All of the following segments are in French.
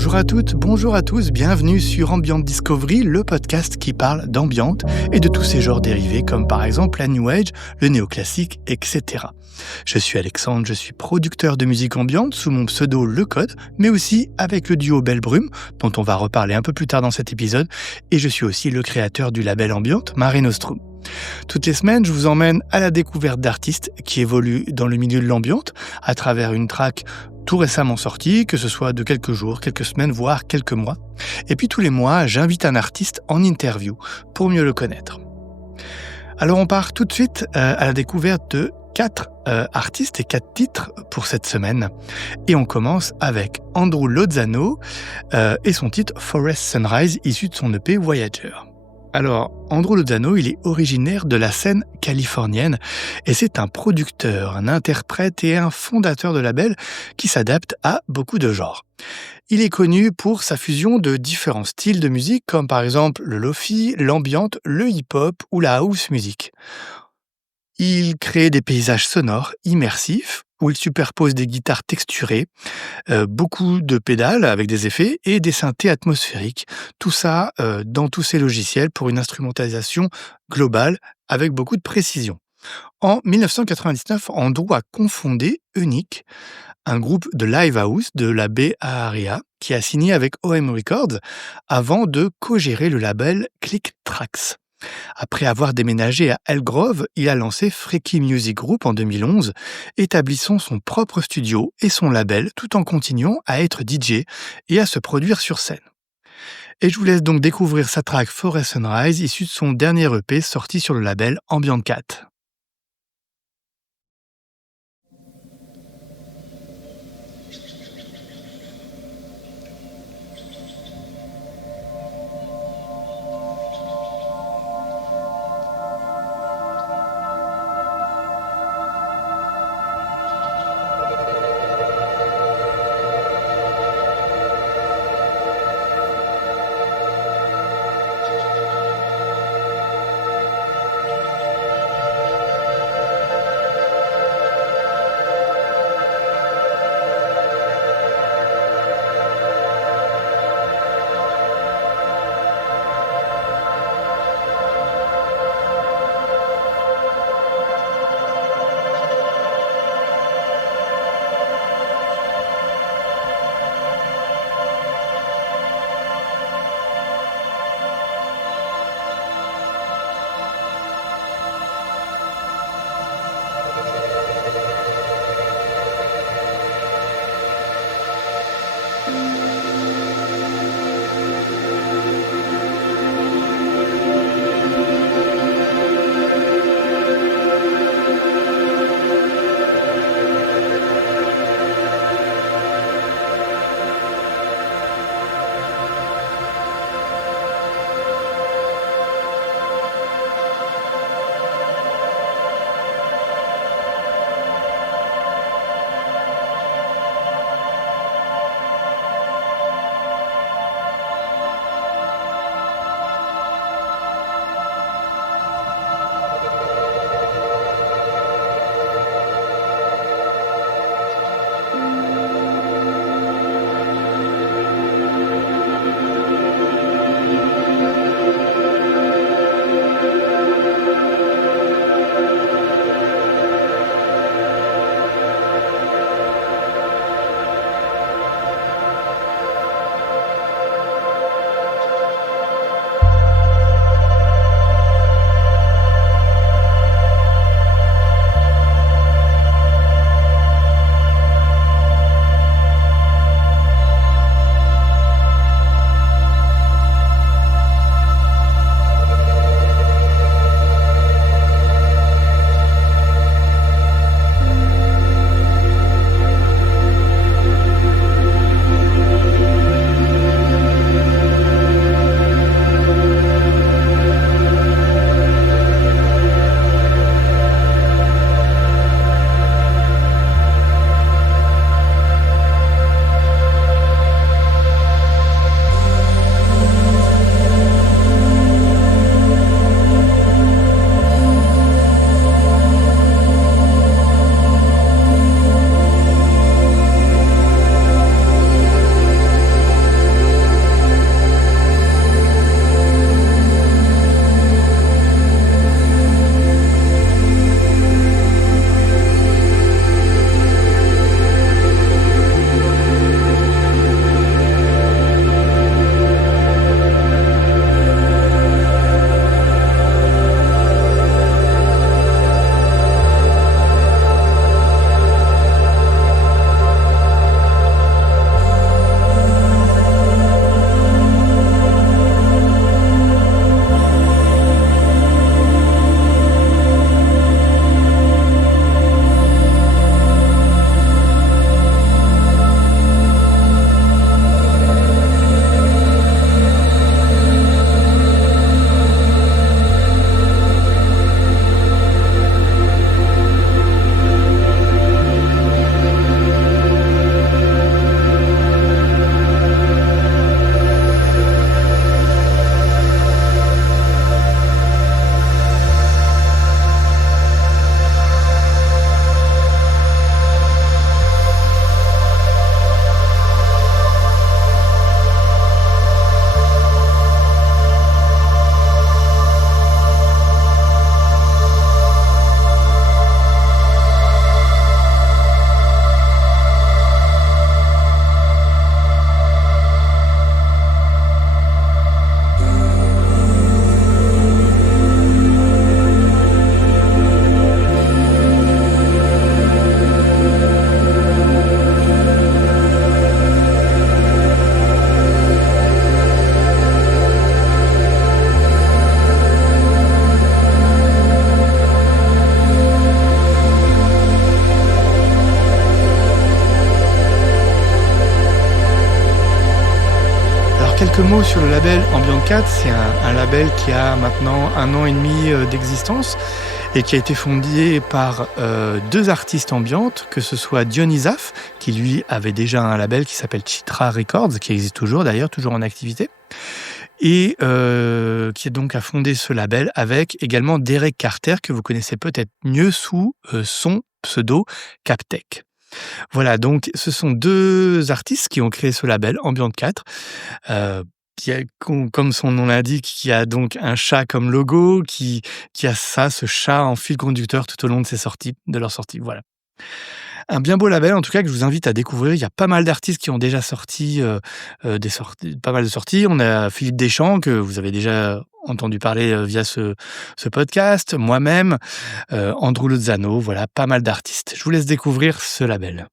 Bonjour à toutes, bonjour à tous, bienvenue sur Ambient Discovery, le podcast qui parle d'ambiance et de tous ces genres dérivés comme par exemple la New Age, le néoclassique, etc. Je suis Alexandre, je suis producteur de musique ambiante sous mon pseudo Le Code, mais aussi avec le duo Belle Brume, dont on va reparler un peu plus tard dans cet épisode, et je suis aussi le créateur du label ambiante Mare Nostrum. Toutes les semaines, je vous emmène à la découverte d'artistes qui évoluent dans le milieu de l'ambiance à travers une track tout récemment sortie, que ce soit de quelques jours, quelques semaines, voire quelques mois. Et puis tous les mois, j'invite un artiste en interview pour mieux le connaître. Alors on part tout de suite à la découverte de 4 artistes et 4 titres pour cette semaine. Et on commence avec Andrew Lozano et son titre Forest Sunrise, issu de son EP Voyager. Alors, Andrew Lozano, il est originaire de la scène californienne et c'est un producteur, un interprète et un fondateur de label qui s'adapte à beaucoup de genres. Il est connu pour sa fusion de différents styles de musique comme par exemple le lofi, l'ambiante, le hip-hop ou la house music. Il crée des paysages sonores immersifs où il superpose des guitares texturées, beaucoup de pédales avec des effets et des synthés atmosphériques. Tout ça dans tous ces logiciels pour une instrumentalisation globale avec beaucoup de précision. En 1999, Andrew a cofondé Unique, un groupe de live house de la Bay Area qui a signé avec OM Records avant de co-gérer le label Click Tracks. Après avoir déménagé à Elk Grove, il a lancé Freaky Music Group en 2011, établissant son propre studio et son label tout en continuant à être DJ et à se produire sur scène. Et je vous laisse donc découvrir sa track Forest Sunrise, issue de son dernier EP sorti sur le label Ambient Cat. quelques mots sur le label Ambient 4. C'est un label qui a maintenant 1 an et demi d'existence et qui a été fondé par 2 artistes ambiantes, que ce soit Dionysaf, qui lui avait déjà un label qui s'appelle Chitra Records, qui existe toujours d'ailleurs, toujours en activité, et qui donc a fondé ce label avec également Derek Carter, que vous connaissez peut-être mieux sous son pseudo Captech. Voilà, donc ce sont 2 artistes qui ont créé ce label Ambient 4, comme son nom l'indique, qui a donc un chat comme logo, qui a ce chat en fil conducteur tout au long de leurs sorties, voilà. Un bien beau label en tout cas que je vous invite à découvrir. Il y a pas mal d'artistes qui ont déjà sorti pas mal de sorties. On a Philippe Deschamps, que vous avez déjà entendu parler via ce podcast, moi-même, Andrew Lozano, voilà, pas mal d'artistes. Je vous laisse découvrir ce label.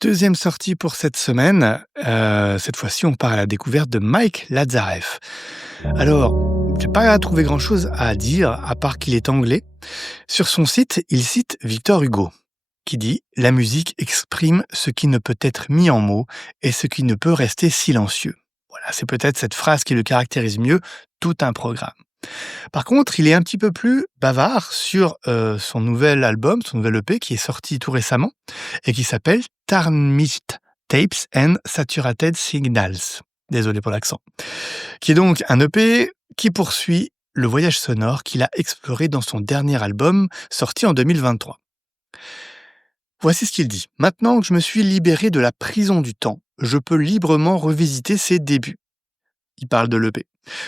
Deuxième sortie pour cette semaine, cette fois-ci on part à la découverte de Mike Lazarev. Alors, j'ai pas trouvé grand-chose à dire, à part qu'il est anglais. Sur son site, il cite Victor Hugo, qui dit « La musique exprime ce qui ne peut être mis en mots et ce qui ne peut rester silencieux ». Voilà, c'est peut-être cette phrase qui le caractérise mieux, tout un programme. Par contre, il est un petit peu plus bavard sur son nouvel album, son nouvel EP qui est sorti tout récemment et qui s'appelle Tarnished Tapes and Saturated Signals. Désolé pour l'accent. Qui est donc un EP qui poursuit le voyage sonore qu'il a exploré dans son dernier album sorti en 2023. Voici ce qu'il dit. « Maintenant que je me suis libéré de la prison du temps, je peux librement revisiter ses débuts. » Il parle de l'EP.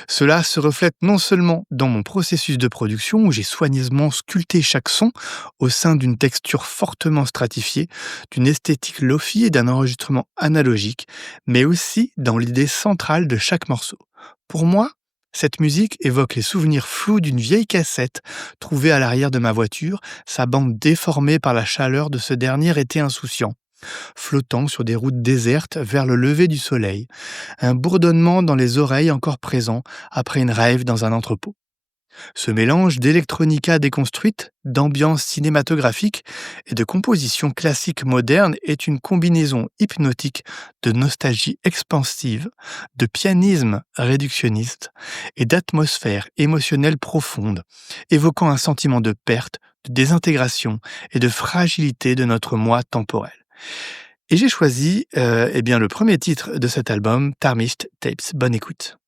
Cela se reflète non seulement dans mon processus de production où j'ai soigneusement sculpté chaque son au sein d'une texture fortement stratifiée, d'une esthétique lo-fi et d'un enregistrement analogique, mais aussi dans l'idée centrale de chaque morceau. Pour moi, cette musique évoque les souvenirs flous d'une vieille cassette trouvée à l'arrière de ma voiture, sa bande déformée par la chaleur de ce dernier été insouciant, flottant sur des routes désertes vers le lever du soleil, un bourdonnement dans les oreilles encore présent après une rave dans un entrepôt. Ce mélange d'électronica déconstruite, d'ambiance cinématographique et de composition classique moderne est une combinaison hypnotique de nostalgie expansive, de pianisme réductionniste et d'atmosphère émotionnelle profonde, évoquant un sentiment de perte, de désintégration et de fragilité de notre moi temporel. Et j'ai choisi le premier titre de cet album, Tarnished Tapes. Bonne écoute.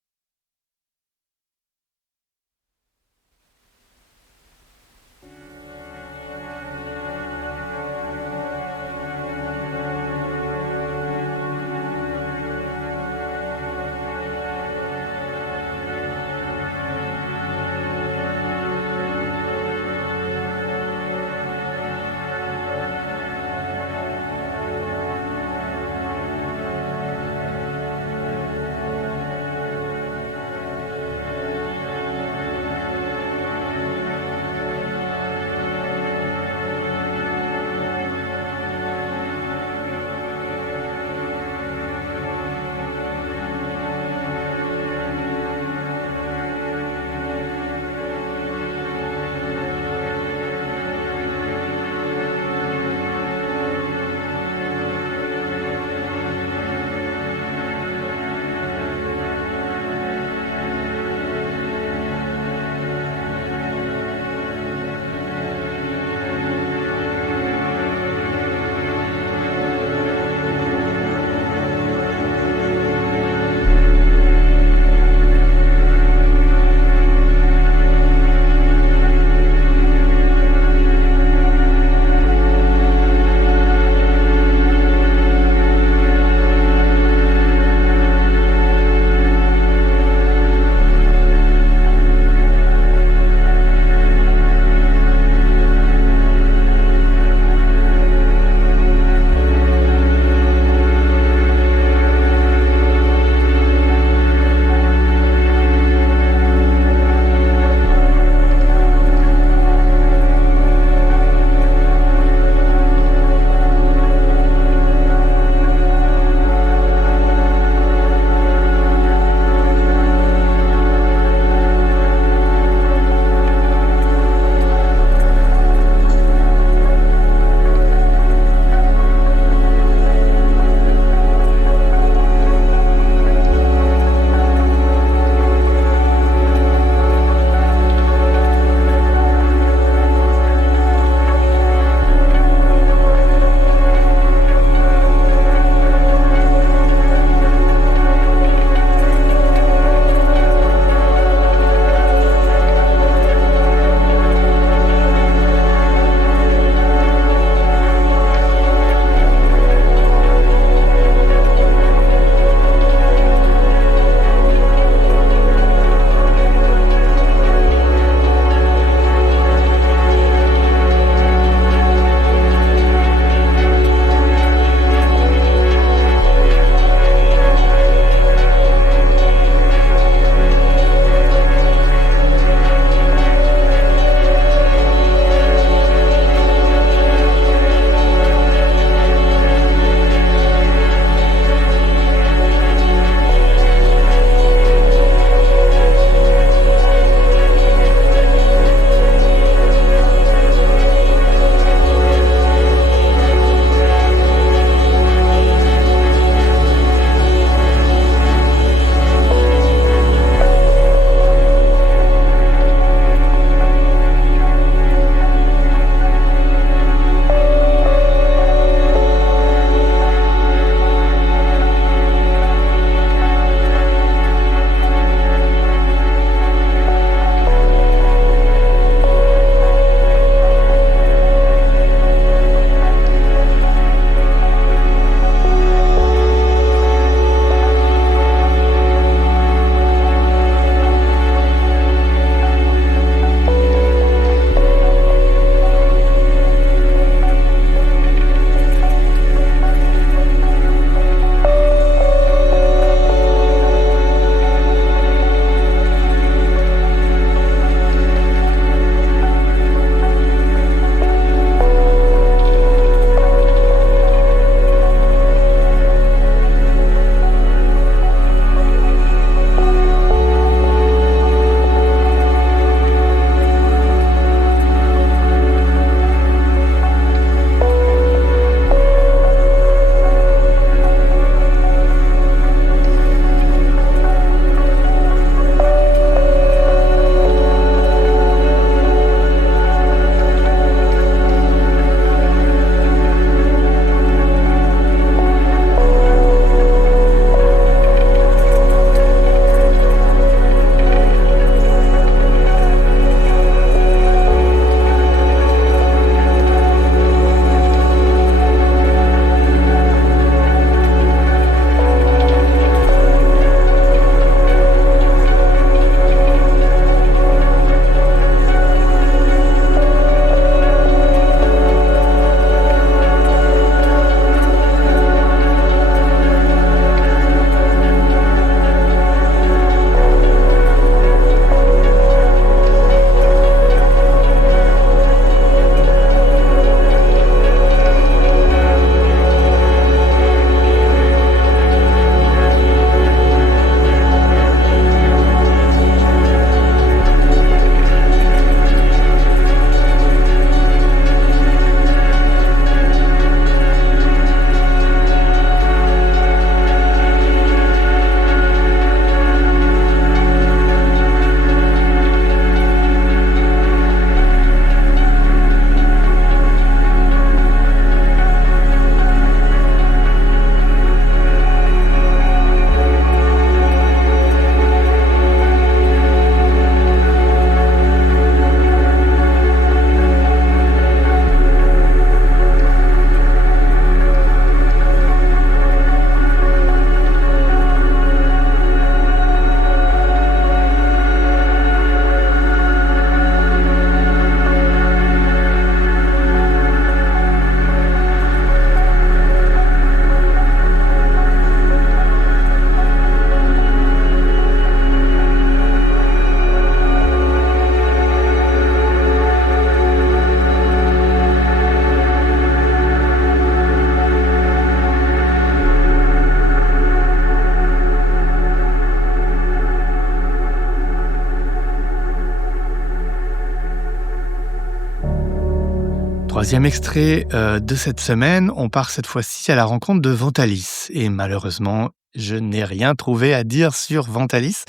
Troisième extrait de cette semaine, on part cette fois-ci à la rencontre de Vantalis. Et malheureusement, je n'ai rien trouvé à dire sur Vantalis.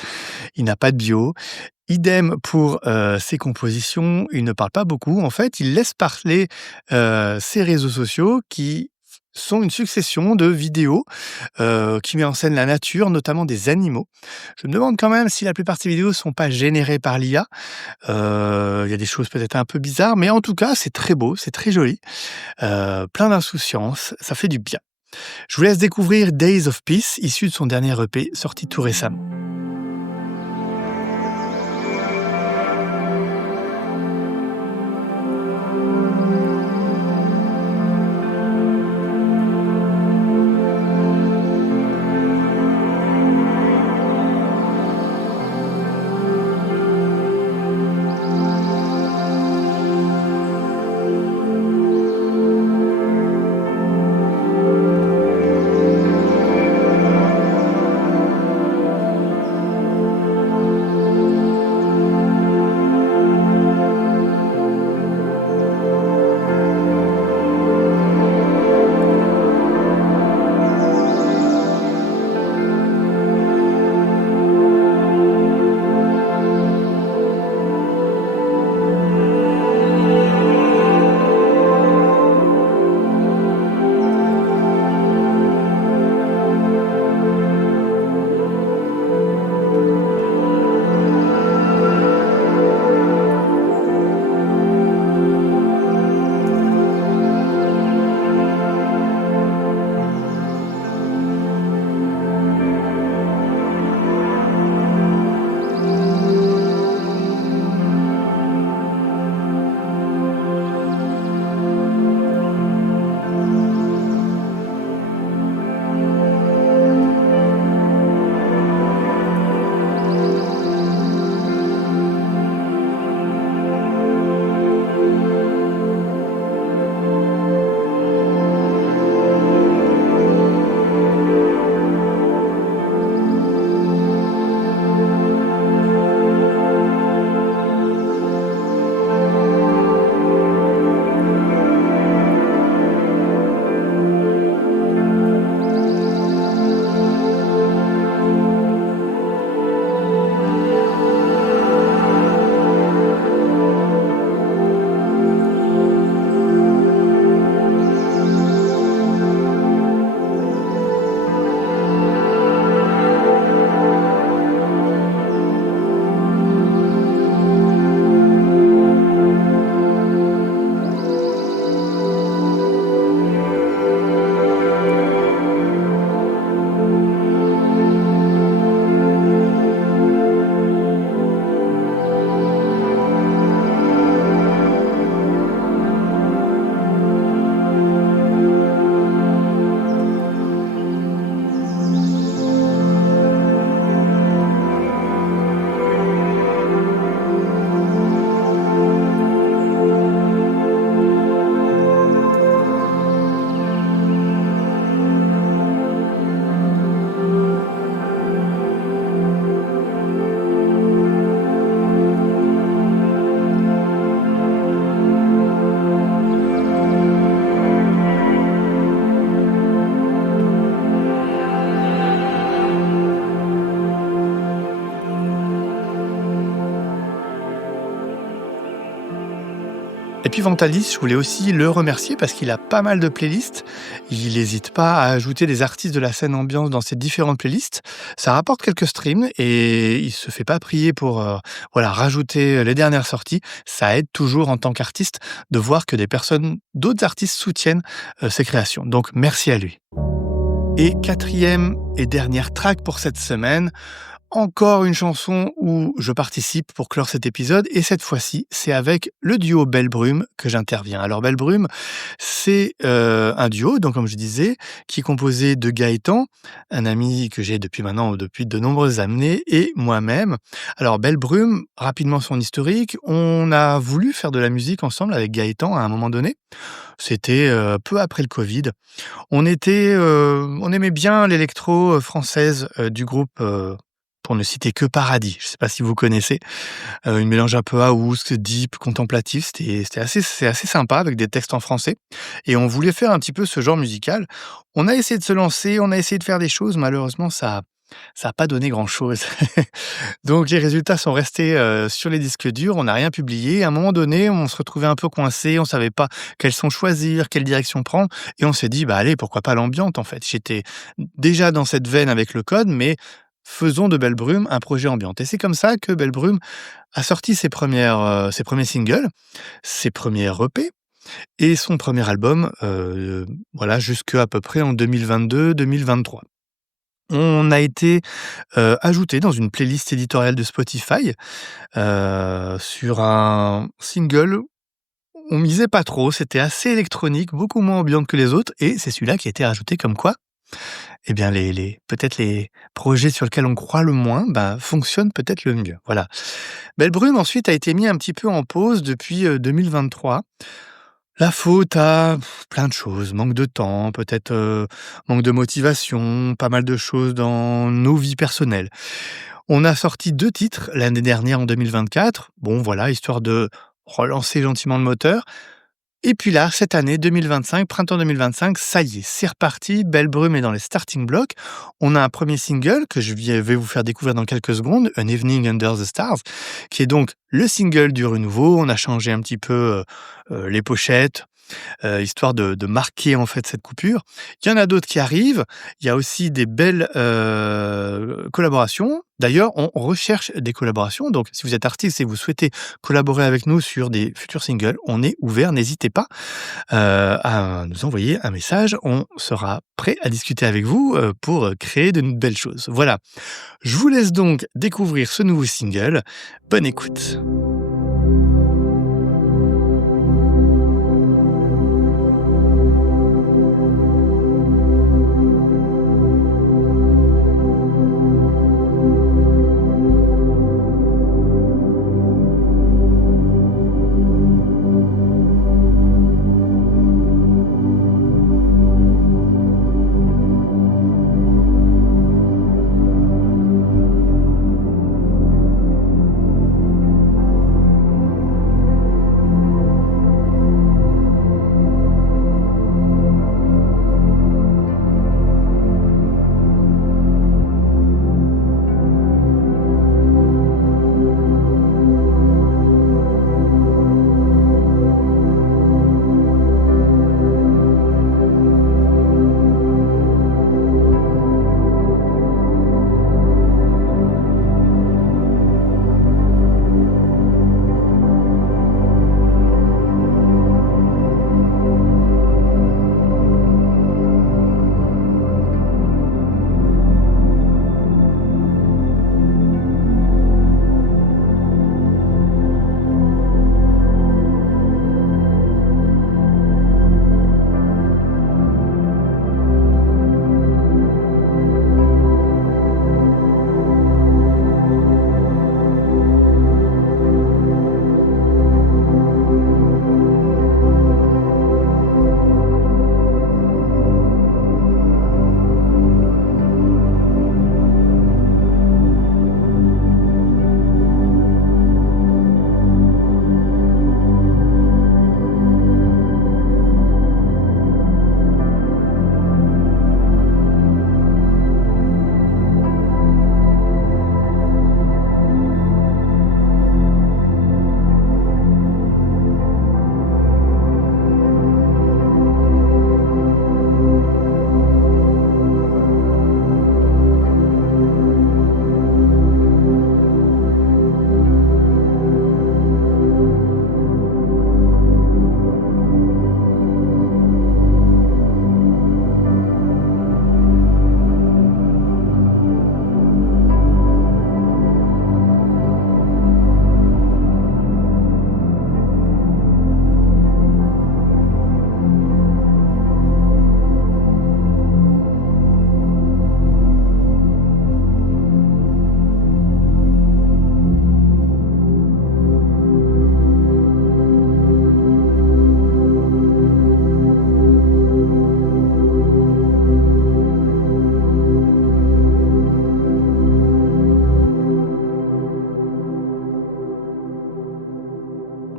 Il n'a pas de bio. Idem pour ses compositions, il ne parle pas beaucoup. En fait, il laisse parler ses réseaux sociaux qui sont une succession de vidéos qui met en scène la nature, notamment des animaux. Je me demande quand même si la plupart de ces vidéos ne sont pas générées par l'IA. Il y a des choses peut-être un peu bizarres, mais en tout cas, c'est très beau, c'est très joli, plein d'insouciance, ça fait du bien. Je vous laisse découvrir Days of Peace, issu de son dernier EP, sorti tout récemment. Et puis Vantalis, je voulais aussi le remercier parce qu'il a pas mal de playlists. Il n'hésite pas à ajouter des artistes de la scène ambiance dans ses différentes playlists. Ça rapporte quelques streams et il se fait pas prier pour rajouter les dernières sorties. Ça aide toujours en tant qu'artiste de voir que d'autres artistes soutiennent ses créations. Donc merci à lui. Et quatrième et dernière track pour cette semaine, encore une chanson où je participe pour clore cet épisode, et cette fois-ci, c'est avec le duo Belle Brume que j'interviens. Alors Belle Brume, c'est un duo, donc comme je disais, qui est composé de Gaëtan, un ami que j'ai depuis de nombreuses années, et moi-même. Alors Belle Brume, rapidement son historique, on a voulu faire de la musique ensemble avec Gaëtan à un moment donné. C'était peu après le Covid. On aimait bien l'électro française du groupe pour ne citer que Paradis. Je ne sais pas si vous connaissez, une mélange un peu house, deep, contemplatif. C'est assez sympa avec des textes en français et on voulait faire un petit peu ce genre musical. On a essayé de se lancer, on a essayé de faire des choses, malheureusement ça a pas donné grand-chose. Donc les résultats sont restés, sur les disques durs, on n'a rien publié. À un moment donné, on se retrouvait un peu coincé, on savait pas quel son choisir, quelle direction prendre et on s'est dit: «Bah, allez, pourquoi pas l'ambiante?» en fait. J'étais déjà dans cette veine avec le code, mais faisons de Belle Brume un projet ambiante et c'est comme ça que Belle Brume a sorti ses premiers singles, ses premiers EP et son premier album, voilà, jusqu'à peu près en 2022-2023. On a été, ajouté dans une playlist éditoriale de Spotify, sur un single. On misait pas trop, c'était assez électronique, beaucoup moins ambiante que les autres et c'est celui-là qui a été rajouté comme quoi, eh bien les peut-être les projets sur lesquels on croit le moins, bah, fonctionnent peut-être le mieux, voilà. Belle Brume ensuite a été mis un petit peu en pause depuis, 2023. La faute à plein de choses, manque de temps, peut-être, manque de motivation, pas mal de choses dans nos vies personnelles. On a sorti 2 titres l'année dernière en 2024, bon voilà, histoire de relancer gentiment le moteur et puis là, cette année 2025, printemps 2025, ça y est, c'est reparti, Belle Brume est dans les starting blocks. On a un premier single que je vais vous faire découvrir dans quelques secondes, An Evening Under the Stars, qui est donc le single du renouveau. On a changé un petit peu, les pochettes, histoire de marquer en fait cette coupure. Il y en a d'autres qui arrivent. Il y a aussi des belles, collaborations. D'ailleurs, on recherche des collaborations, donc si vous êtes artiste et vous souhaitez collaborer avec nous sur des futurs singles, on est ouvert, n'hésitez pas, à nous envoyer un message. On sera prêt à discuter avec vous, pour créer de belles choses. Voilà. Je vous laisse donc découvrir ce nouveau single. Bonne écoute.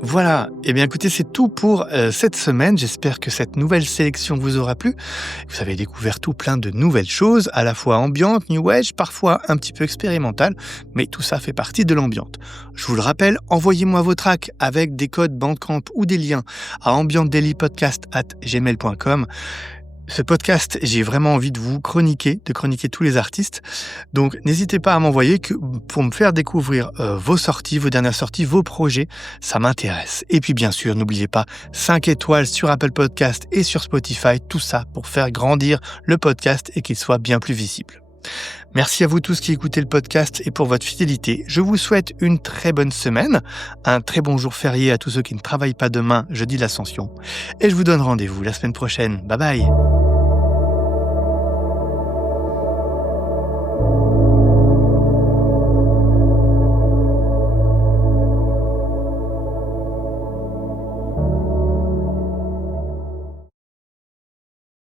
Voilà, eh bien écoutez, c'est tout pour cette semaine. J'espère que cette nouvelle sélection vous aura plu. Vous avez découvert tout plein de nouvelles choses, à la fois ambiantes, new age, parfois un petit peu expérimentales, mais tout ça fait partie de l'ambiante. Je vous le rappelle, envoyez-moi vos tracks avec des codes Bandcamp ou des liens à ambiantedailypodcast@gmail.com. Ce podcast, j'ai vraiment envie de chroniquer tous les artistes. Donc, n'hésitez pas à m'envoyer pour me faire découvrir vos sorties, vos dernières sorties, vos projets. Ça m'intéresse. Et puis, bien sûr, n'oubliez pas 5 étoiles sur Apple Podcast et sur Spotify. Tout ça pour faire grandir le podcast et qu'il soit bien plus visible. Merci à vous tous qui écoutez le podcast et pour votre fidélité. Je vous souhaite une très bonne semaine, un très bon jour férié à tous ceux qui ne travaillent pas demain, jeudi de l'Ascension. Et je vous donne rendez-vous la semaine prochaine. Bye bye.